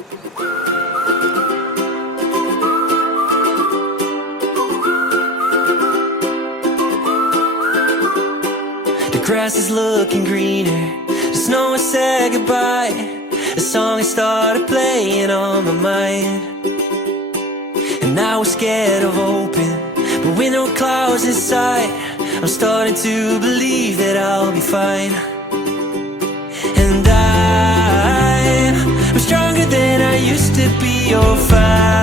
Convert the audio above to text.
The grass is looking greener, the snow has said goodbye. The song has started playing on my mind, and I was scared of open, but with no clouds in sight, I'm starting to believe that I'll be fine. And I'm stronger than I used to be, oh fine.